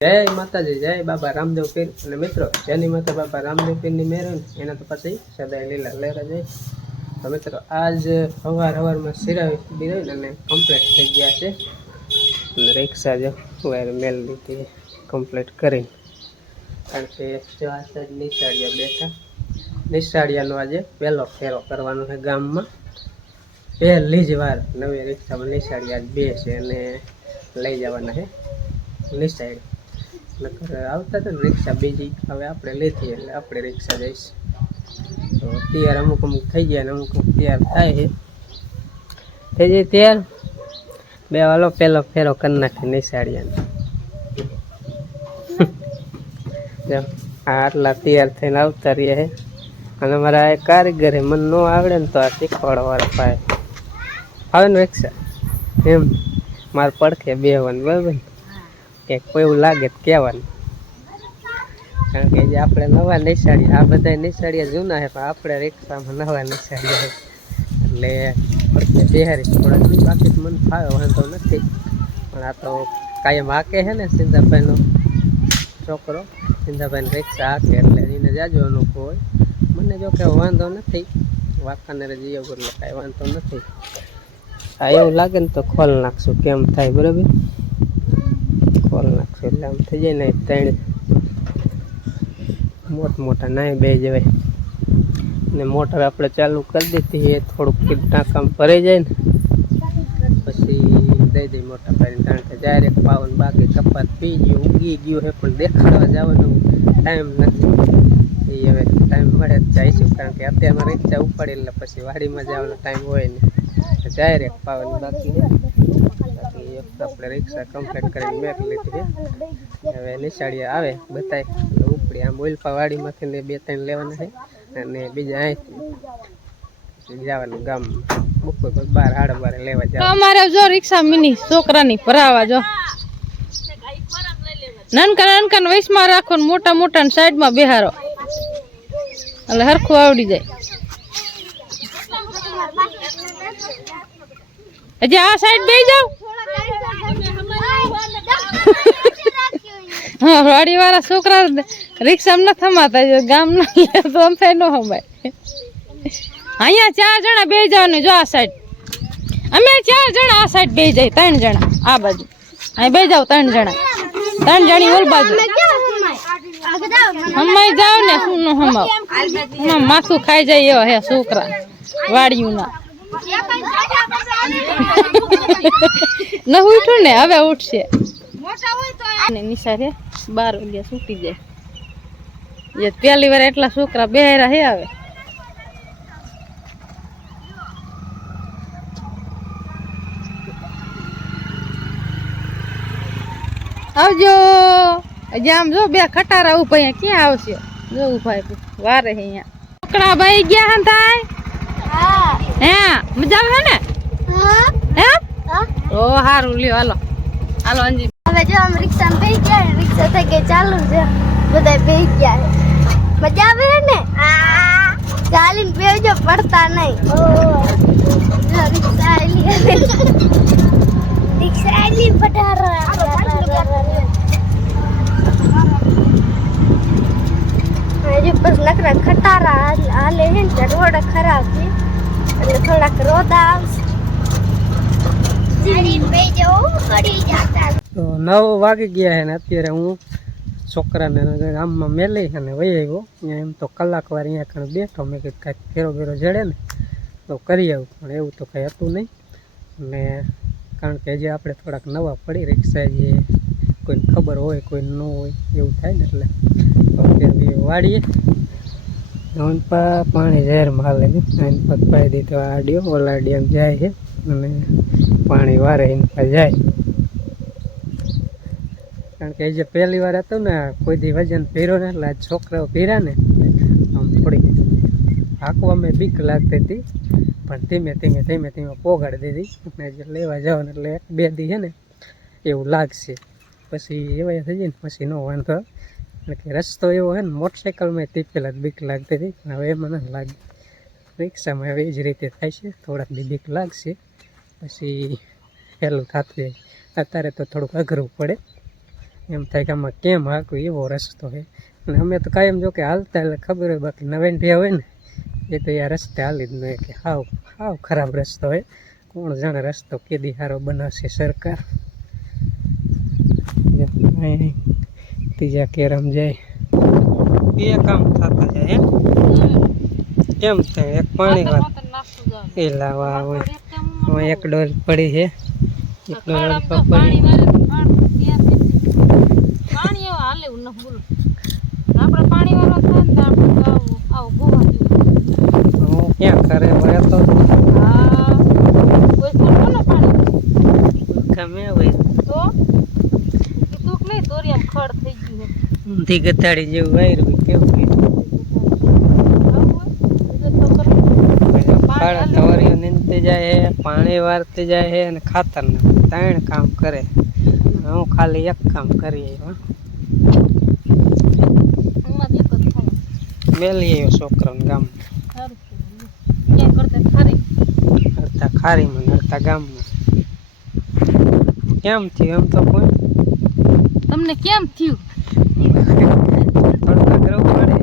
જય માતાજી, જય બાબા રામદેવ પીર. અને મિત્રો, જેની માતા બાબા રામદેવ પીરની મેર એના તો પછી સદાય લીલા લહેરા જાય. તો મિત્રો, આજ સવારમાં સિરાવી બિરાવી અને કમ્પ્લીટ થઈ ગયા છે. અને રિક્ષા જો વાયર મેલ લીધી કમ્પ્લીટ કરીને, કારણ કે જો આ સાઈડ નિશાળિયા બેઠા. નિશાળિયાનો આજે પહેલો ફેરો કરવાનો છે ગામમાં. પહેલી જ વાર નવી રિક્ષામાં નિશાળિયા બે છે અને લઈ જવાના છે નિશાળ. આવતા હતા ને રિક્ષા બીજી, હવે આપણે લીધી એટલે આપણે રિક્ષા જઈશ. તો તૈયાર અમુક થઈ ગયા ને અમુક તૈયાર થાય છે. થઈ જાય તૈયાર બે વાલો પહેલો ફેરો કરી નાખી નિશાળિયાને. આટલા તૈયાર થઈને આવતા રહ્યા છે. અને મારા આ કારીગરે મને ન આવડે ને તો આ શીખવાડવાળા પાય આવે ને રિક્ષા એમ મારે પડખે બેવાનું બરાબર કે કોઈ એવું લાગે તો કહેવાનું. કારણ કે જે આપણે નવા નિશાળીયા, આ બધા નિશાળીયા જૂના છે પણ આપણે રિક્ષામાં નવા નિશાળીયા એટલે પડખે બેહારી થોડાક બાકી મને ફાવે વાંધો નથી. પણ આ તો કાયમ હાકે છે ને સિંધાભાઈનો છોકરો, સિંધાભાઈને રિક્ષા હાકે એટલે એને જાજો અનુભવ હોય. મને જો કે વાંધો નથી, વાંકાનેર જઈએ એટલે કાંઈ વાંધો નથી. આ એવું લાગે ને તો ખોલ નાખશું કેમ થાય બરાબર. ખોલ નાખશું એટલે આમ થઈ જાય ને ત્રણ મોટા નાય બે જવાય. ને મોટર આપણે ચાલુ કરી દીધી એ થોડુંક ટાંકામાં ભરાઈ જાય ને પછી દઈ દઈ મોટા પાડીને. કારણ કે ડાયરેક્ટ પાવન બાકી કપાત પી ગયું ઉગી ગયું છે પણ દેખાડવા જવાનો ટાઈમ નથી. એ હવે ટાઈમ મળે જ જઈશું, કારણ કે અત્યારમાં રિક્ષા ઉપાડી એટલે પછી વાડીમાં જવાનો ટાઈમ હોય ને ડાયરેક્ટ પાવન બાકી છે. બાકી આપણે રિક્ષા કમ્પ્લીટ કરીને મેક લીધી છે. હવે નિશાળીયા આવે બતાય ઉપડી આમ ઓલપા વાડીમાંથી બે ત્રણ લેવાના છે અને બીજા અહીંથી જવાનું ગામમાં. બપોર 12-12 લેવા જવાનું. અમારે જો રિક્ષા મિની છોકરાની ભરાવા જો નાનકા વયસમાં રાખો ને મોટા મોટા સાઈડમાં બેહારો એટલે હરખું આવડી જાય. હજી આ સાઈડ બે જાવ. હા, વાડી વાળા છોકરા રિક્ષામાં ન થમાતા ગામ ના તો આમ થાય ન હમાય. અહીંયા 4 જણા બે જવાનું. જો આ સાઈડ અમે 4 જણા આ સાઈડ બે જાય, 3 જણા આ બાજુ અહીં બે જાવ. 3 જણા 3 જણી ઓલ બાજુ હમાઈ જાવ ને. શું નો હમાવ માથું ખાઈ જાય એવા હે છોકરા વાડિયું ના. ન ઉઠું ને હવે ઉઠશે. નિશાળે 12 વાગ્યા છૂટી જાય. પહેલી વાર એટલા છોકરા બેહારા હે. હવે આવજો. આમ જો બે ખટારા ઉભા અહીંયા ક્યાં આવશે? જો ઉભા વારે અહીંયા છોકરા ભાઈ ગયા હન થાય. હે મજા આવે ને? હે ઓ હારું લ્યો હાલો હાલો અંજી. હવે જો આમ રિક્ષામાં બેસી ગયા, રિક્ષા થઈ ગઈ ચાલુ છે, બધા બેસી ગયા. મજા આવે ને? ચાલીને બેસજો, પડતા નહીં. રિક્ષા આલી પટારા હજી બસ નકરા ખટારા હાલે છે ને રોડ ખરાબ છે એટલે થોડાક રોદા આવશે. તો 9 વાગી ગયા છે ને અત્યારે હું છોકરાને ગામમાં મેલી અને વહી આવ્યો. એમ તો કલાક વાર અહીંયા કણ બેઠો. મેં કંઈક કાંઈક ફેરો જડે ને તો કરી આવું, પણ એવું તો કંઈ હતું નહીં. અને કારણ કે જે આપણે થોડાક નવા પડી રિક્ષા, જે કોઈને ખબર હોય કોઈ ન હોય એવું થાય ને એટલે અત્યારે વાળીએ પાણી ઝેરમાં હાલે છે. પગ પાઈ દીધો આડિયો ઓલાડિયામ જાય છે અને પાણી વારે એના જાય. કારણ કે જે પહેલી વાર હતું ને કોઈ દી વજન ભીરો ને એટલે છોકરાઓ ભીરા ને આમ થોડીક હાંકવામાં બીક લાગતી હતી, પણ ધીમે ધીમે પોગાડી દીધી. અને જે લેવા જાવ ને એટલે 1-2 દી છે ને એવું લાગશે, પછી એવા થઈ જાય ને પછી ન વાંધો. એટલે કે રસ્તો એવો છે ને મોટરસાઇકલમાં તે પહેલાં બીક લાગતી હતી, પણ હવે એમાં નથી લાગી. રિક્ષામાં હવે એ જ રીતે થાય છે, થોડાક દી બીક લાગશે પછી પહેલું થતું જાય. અત્યારે તો થોડુંક અઘરું પડે. એમ થાય કે આમાં કેમ હાંકવું એવો રસ્તો છે. અને અમે તો કાયમ જો કે હાલતા એટલે ખબર હોય, બાકી નવેન્ટિયા હોય ને એ તો આ રસ્તે હાલી જ નહીં કે હાવ હાવ ખરાબ રસ્તો હોય. કોણ જાણે રસ્તો કેદી સારો બનાવશે સરકાર. ત્રીજા કેરમ જાય બે કામ થતા જાય હે. કેમ થાય એક પાણી વાર એ લાવવા હોય એક ડોલ પડી છે, એક ડોલ પડી. પાણી એવા હાલે ન બોલો આપણે પાણી વાળો થાય ને તો આપણે આવું ગોવા જેવું. હું ક્યાં કરે હોય તો હા કોઈ થોડો ને પાણી ગમે હોય તો કીધું નહીં દોરિયામ ખડ થઈ ગયું ઊંધી ગધાડી જેવું વાયરું કેવું કે ખડ ધોરીઓ નીંદતી જાય છે, પાણી વારતી જાય છે અને ખાતર ને 3 કામ કરે. હું ખાલી એક કામ કરી મેલી આવ્યો છોકરાને ગામમાં. નડતા ખારીમાં નડતા ગામમાં. કેમ થયું એમ તો કોઈ તમને કેમ થયું? થોડું કરવું પડે.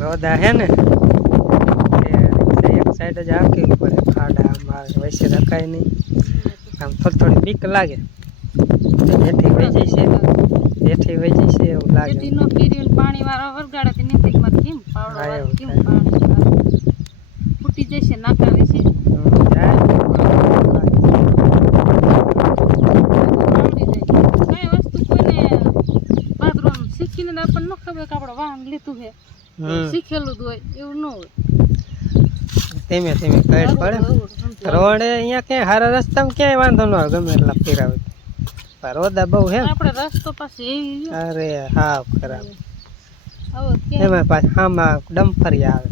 રોદા હે ને એક સાઈડ જ હાંકવી પડે. ખાડા મારે વૈસે રખાય નહીં. આમ થોડી બીક લાગે. હેઠી વહી જશે એવું લાગે. પાણી વાળા વરગાડે કેમ પાવડો કેમ પાણી ફૂટી જશે નાકા રહેશે. શીખીને આપણને ન ખબર કે આપણે વાહન લીધું છે, શીખેલું જ હોય એવું ન હોય. ધીમે ધીમે કઈ પડે. રોડ અહીંયા ક્યાંય સારા રસ્તામાં ક્યાંય વાંધો ન આવે, ગમે એટલા ફેરાવે. રોદા બહુ હે આપણે રસ્તો પાસે એવી અરે હાવ ખરાબ. એમાં પાછું આમાં ડમ્ફરિયા આવે.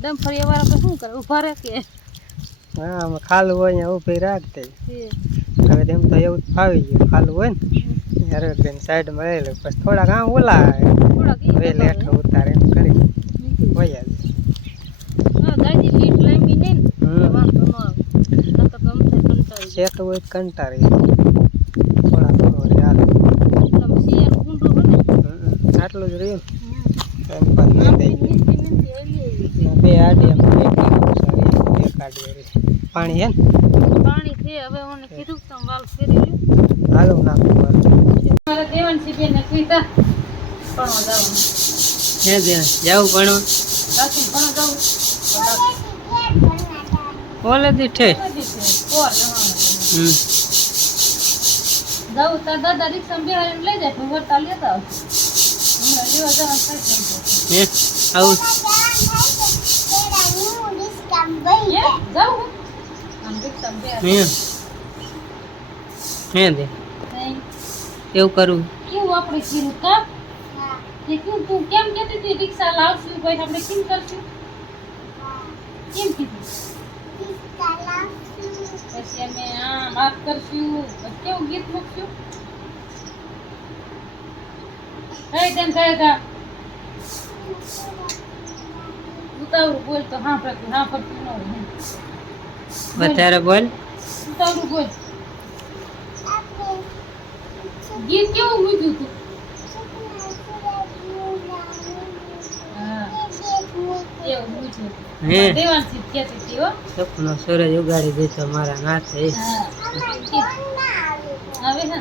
ડમ્ફરિયા વાળા શું કરે ઉભા રહે કે હા આમાં ખાલું હોય અહીંયા ઊભી રાખતે. હવે એમ તો એવું ફાવી ગયું, ખાલું હોય ને અરે સાઈડમાં રહેલું પછી થોડાક આમ ઓલા વેલ હેઠળ ઉતારે એમ કરી હોય જ. શેઠ હોય કંટાળી થોડા થોડું હાલ આટલું જ રહ્યું. બે આડી એક આડી પાણી હે ને પાણી છે. હવે મને કીધું તમે વાલ ફેરી લ્યો. હાલો નાખું મારે દેવાનસી બેન ને કીધા ભણવા જવાનું હે દે જાવું ભણવા રાતી ભણવા જવું ઓલે દીઠે જાઉં તાર દાદા રિક્ષા બેહાડીને લઈ જાય પણ વરતા લેતા હમણાં લેવા જવાનું થાય હે આવું જાઉં આમ રિક્ષા બેહાડી હે દે એવું કરવું કેવું આપણે કીધું કાપ તે કેવું તું કેમ કહેતી હતી રિક્ષા લાવશું પછી આપણે કેમ કરશું કેમ કીધું પછી અમે આ વાત કરશું પછી કેવું ગીત મૂકશું કઈ તેમ કહેતા ઉતાવળું બોલ તો હા ફરતું ન હોય વધારે બોલ ઉતાવળું બોલ ગીત કેવું મૂક્યું તું હા એવું મૂક્યું હે દેવાનસી કહેતી હતી હો સપનો સૂરજ ઉગાડી દીધો મારા નાથે. હવે હે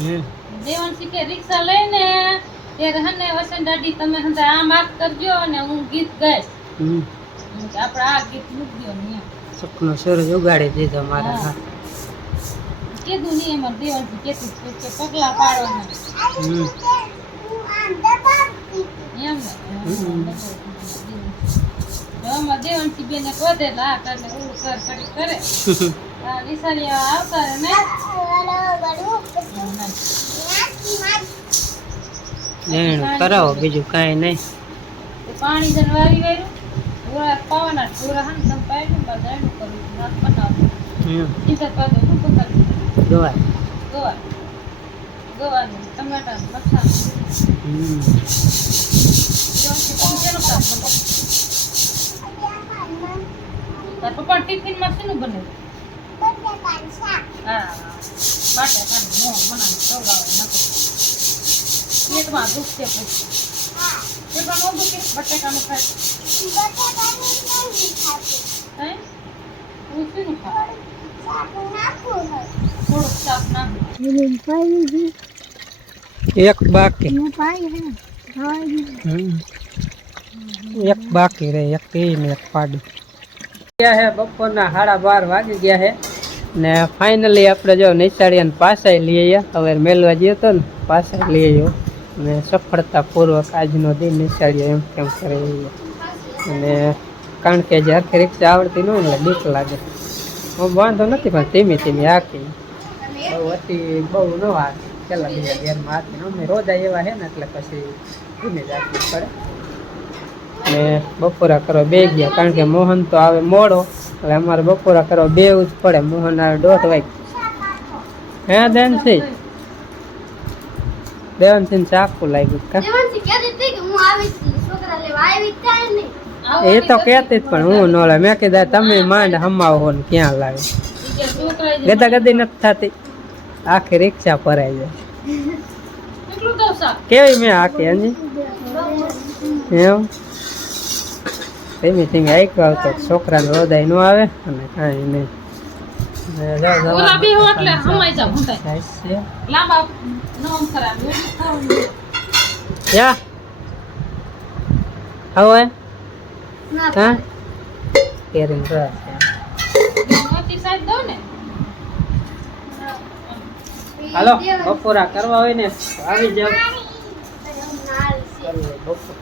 હે દેવાનસી કે રિક્ષા લઈને ત્યારે હને વસંત દાદી તમે હંતે આ માફ કરજો અને હું ગીત ગાઈશ. આપણે આ ગીત મૂકજો ને સપનો સૂરજ ઉગાડી દીધો મારા નાથે. કીધું નહીં એમાં દેવાનસી કહેતી કે પગલા પાડવાના એમ ને દેવાનસી બેને કોદે લા કરે ઓલું કર કરે આ નિશાળી આવતા ને લેણું કરાવો બીજું કાંઈ નહીં. પાણી જન વારી ગયું ઓળા પાવાના ઢોરા હન તમ પાડ્યું બા જાણું કરું નાક બનાવું સીધા પાડો શું પકડ ગવાર ગવાર ને ટમેટા મરચાં દેવાનસી તમે કેનું કામ કરો તાર પપ્પા ટિફિનમાં શેનું બને હા બટેકાનું મોં બનાવીને ખવડાવે નકર. પેટમાં દુખશે પછી. પેટમાં ન દુખે? બટેકાનું ખાય. હે? ઊંચું ખાય. થોડુંક શાક નાખું. એક બાકી એક બાકી રહે, એક ઈ ને એક પાડી ગયા હે. બપોરના 12:30 વાગી ગયા હે ને ફાઇનલી આપણે જો નિશાળિયાને પાછા લઈએ. હવે મેલવા ગયો હતો ને પાછા લઈ આવ્યો ને સફળતાપૂર્વક આજનો દિન નિશાળીએ એમ કેમ કરે. અને કારણ કે જે આખી રિક્ષા આવડતી ન હોય એટલે બીક લાગે. વાંધો નથી પણ ધીમી ધીમી હાકી, બહુ અતિ બહુ ન હાકી. પેલા બીજા ઘેરમાં હાકી અમે રોજા એવા છે ને એટલે પછી ધીમે જ હાકવી પડે. ને બપોરા કરવા બે ગયા કારણ કે મોહન તો આવે મોડો એટલે અમારે બપોરા કરવા બેવું જ પડે. મોહન આવે 1:30 વાગે. હે દેવનસિંહ? દેવનસિંહ ચાકુ લાગ્યું કા? એ તો કહેતી જ પણ હું નોળે. મેં કીધા તમે માંડ હમાવો ને ક્યાં લાવે. ગદા ગદી નથી થતી, આખી રિક્ષા ભરાઈ જાય. કેવી મેં આખી અંજી એમ ધીમે ધીમે આઈકો આવતો છોકરાને રોદાય ન આવે અને કાંઈ નહીં. હવે હા કેરીન રસ હાલો બપોરા કરવા હોય ને આવી જાવ. બપોર